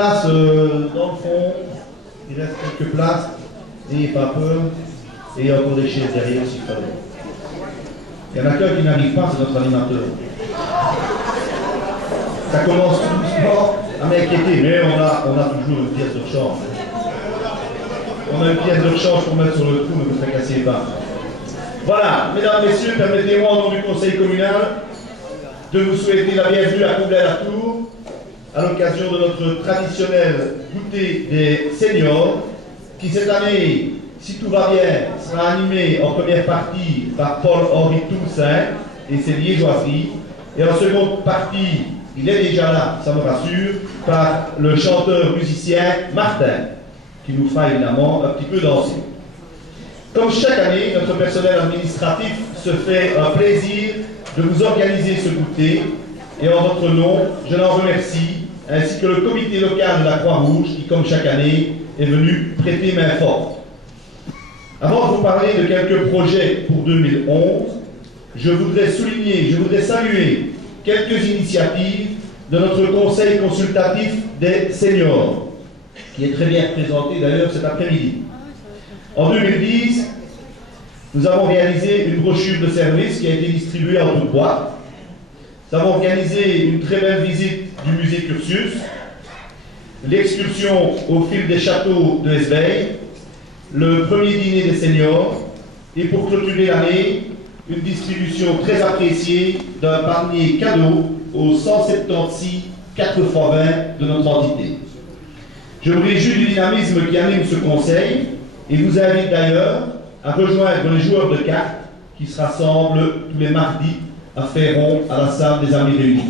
place dans le fond. Il reste quelques places. N'ayez pas peur. Et il y a encore des chaises derrière s'il fallait. Il y en a qu'un qui n'arrive pas, c'est notre animateur. Ça commence tout doucement à m'inquiéter, mais on a toujours une pièce de rechange. On a une pièce de rechange pour mettre sur le trou, mais vous tracassez pas. Voilà, mesdames, messieurs, permettez-moi au nom du conseil communal de vous souhaiter la bienvenue à Comblain-la-Tour à l'occasion de notre traditionnel goûter des seniors qui cette année, si tout va bien, sera animé en première partie par Paul-Henri Toussaint et ses liégeoiseries et en seconde partie, il est déjà là, ça me rassure, par le chanteur-musicien Martin qui nous fera évidemment un petit peu danser. Comme chaque année, notre personnel administratif se fait un plaisir de vous organiser ce goûter et en votre nom, je l'en remercie, ainsi que le comité local de la Croix-Rouge qui, comme chaque année, est venu prêter main forte. Avant de vous parler de quelques projets pour 2011, je voudrais saluer quelques initiatives de notre conseil consultatif des seniors, qui est très bien représenté d'ailleurs cet après-midi. En 2010, nous avons réalisé une brochure de service qui a été distribuée en toute boîte. Nous avons organisé une très belle visite du musée Curtius, l'excursion au fil des châteaux de Hesbaye, le premier dîner des seniors, et pour clôturer l'année, une distribution très appréciée d'un panier cadeau aux 176 4x20 de notre entité. Je me réjouis du dynamisme qui anime ce conseil et vous invite d'ailleurs à rejoindre les joueurs de cartes qui se rassemblent tous les mardis à Ferron à la salle des Amis Réunis.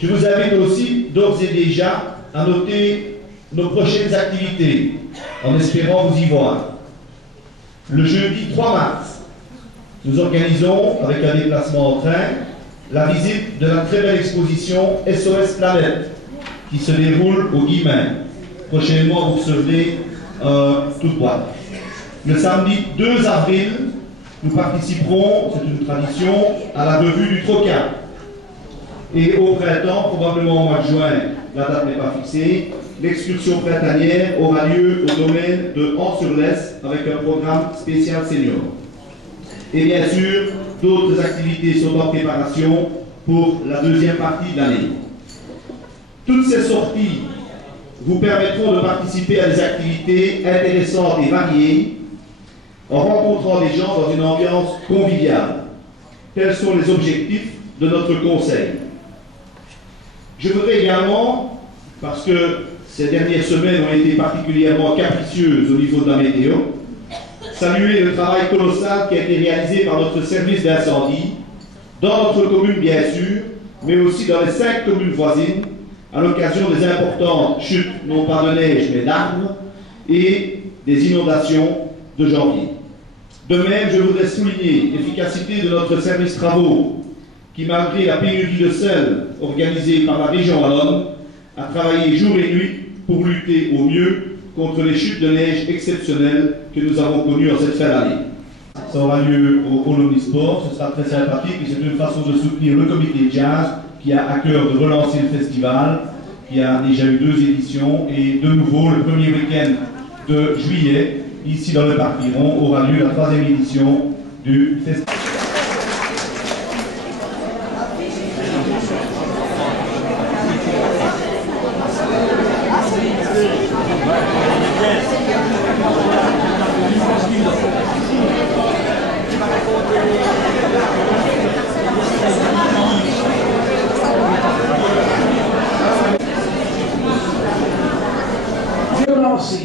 Je vous invite aussi d'ores et déjà à noter nos prochaines activités en espérant vous y voir. Le jeudi 3 mars, nous organisons, avec un déplacement en train, la visite de la très belle exposition SOS Planète qui se déroule au Guillemin. Prochainement, vous recevrez toute boîte. Le samedi 2 avril, nous participerons, c'est une tradition, à la revue du Troquin. Et au printemps, probablement au mois de juin, la date n'est pas fixée, l'excursion printanière aura lieu au domaine de Ans-sur-Lesse avec un programme spécial senior. Et bien sûr, d'autres activités sont en préparation pour la deuxième partie de l'année. Toutes ces sorties vous permettront de participer à des activités intéressantes et variées en rencontrant des gens dans une ambiance conviviale. Tels sont les objectifs de notre conseil. Je voudrais également, parce que ces dernières semaines ont été particulièrement capricieuses au niveau de la météo, saluer le travail colossal qui a été réalisé par notre service d'incendie, dans notre commune bien sûr, mais aussi dans les 5 communes voisines, à l'occasion des importantes chutes, non pas de neige, mais d'arbres, et des inondations de janvier. De même, je voudrais souligner l'efficacité de notre service travaux, qui, malgré la pénurie de sel organisée par la région wallonne, a travaillé jour et nuit pour lutter au mieux contre les chutes de neige exceptionnelles que nous avons connues en cette fin d'année. Ça aura lieu au Omnisport, ce sera très sympathique et c'est une façon de soutenir le comité jazz qui a à cœur de relancer le festival, qui a déjà eu 2 éditions et de nouveau le premier week-end de juillet, ici dans le Parc Piron, aura lieu la 3e édition du festival.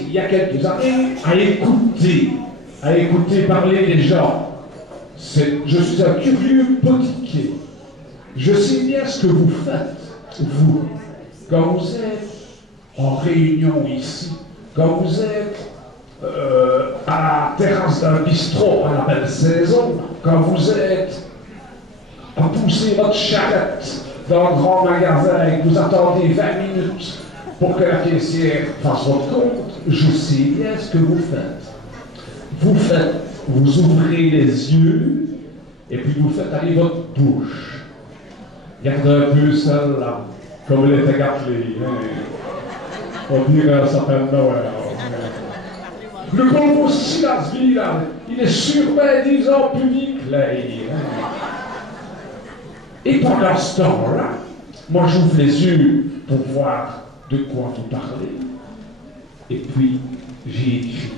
Il y a quelques années, à écouter parler des gens. Je suis un curieux potiquet. Je sais bien ce que vous faites, vous, quand vous êtes en réunion ici, quand vous êtes à la terrasse d'un bistrot à la belle saison, quand vous êtes à pousser votre charrette dans le grand magasin et que vous attendez 20 minutes pour que la caissière fasse votre compte, je sais bien ce que vous faites. Vous ouvrez les yeux et puis vous faites aller votre bouche. Regardez un peu celle-là. comme il était gâtelé. On dirait un certain Noël. Le pauvre Silas Villa, il est surmédisant public, là. Et pendant ce temps-là, moi j'ouvre les yeux pour voir de quoi vous parlez. Et puis, j'ai écrit.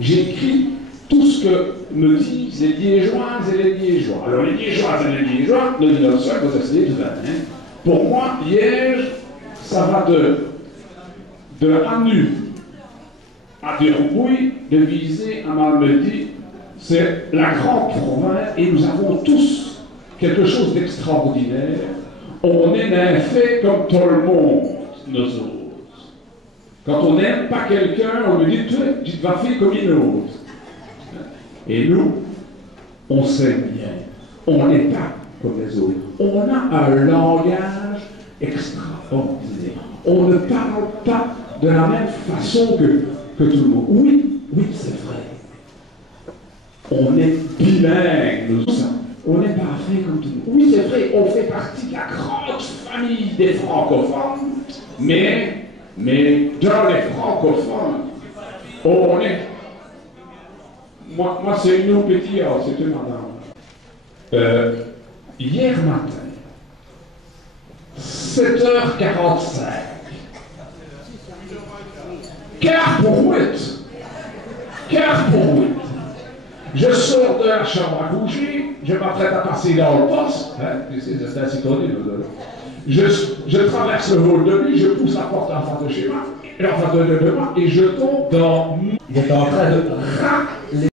J'ai écrit tout ce que me disent les Liégeoises et les Liégeois. Alors, les Liégeoises et les Liégeois de 1905, vous essayez tout ça. Pour moi, Liège, ça va de Anu à Dirgouy, de Visé à Malmedy. C'est la grande province et nous avons tous quelque chose d'extraordinaire. On est nymphés comme tout le monde, nous autres. Quand on n'aime pas quelqu'un, on lui dit « tu vas faire comme une autre ». Et nous, on s'aime bien. On n'est pas comme les autres. On a un langage extraordinaire. On ne parle pas de la même façon que tout le monde. Oui, c'est vrai. On est bilingue, nous ça. On n'est pas fait comme tout le monde. Oui, c'est vrai, on fait partie de la grande famille des francophones, mais dans les francophones, on est... Moi c'est une petite, c'est une madame. Hier matin, 7h45, quart pour 8, je sors de la chambre à coucher, je m'apprête à passer dans le poste, c'est assez connu, je traverse le hall de nuit, je pousse la porte en face de chez moi, et je tombe dans... Il est en train de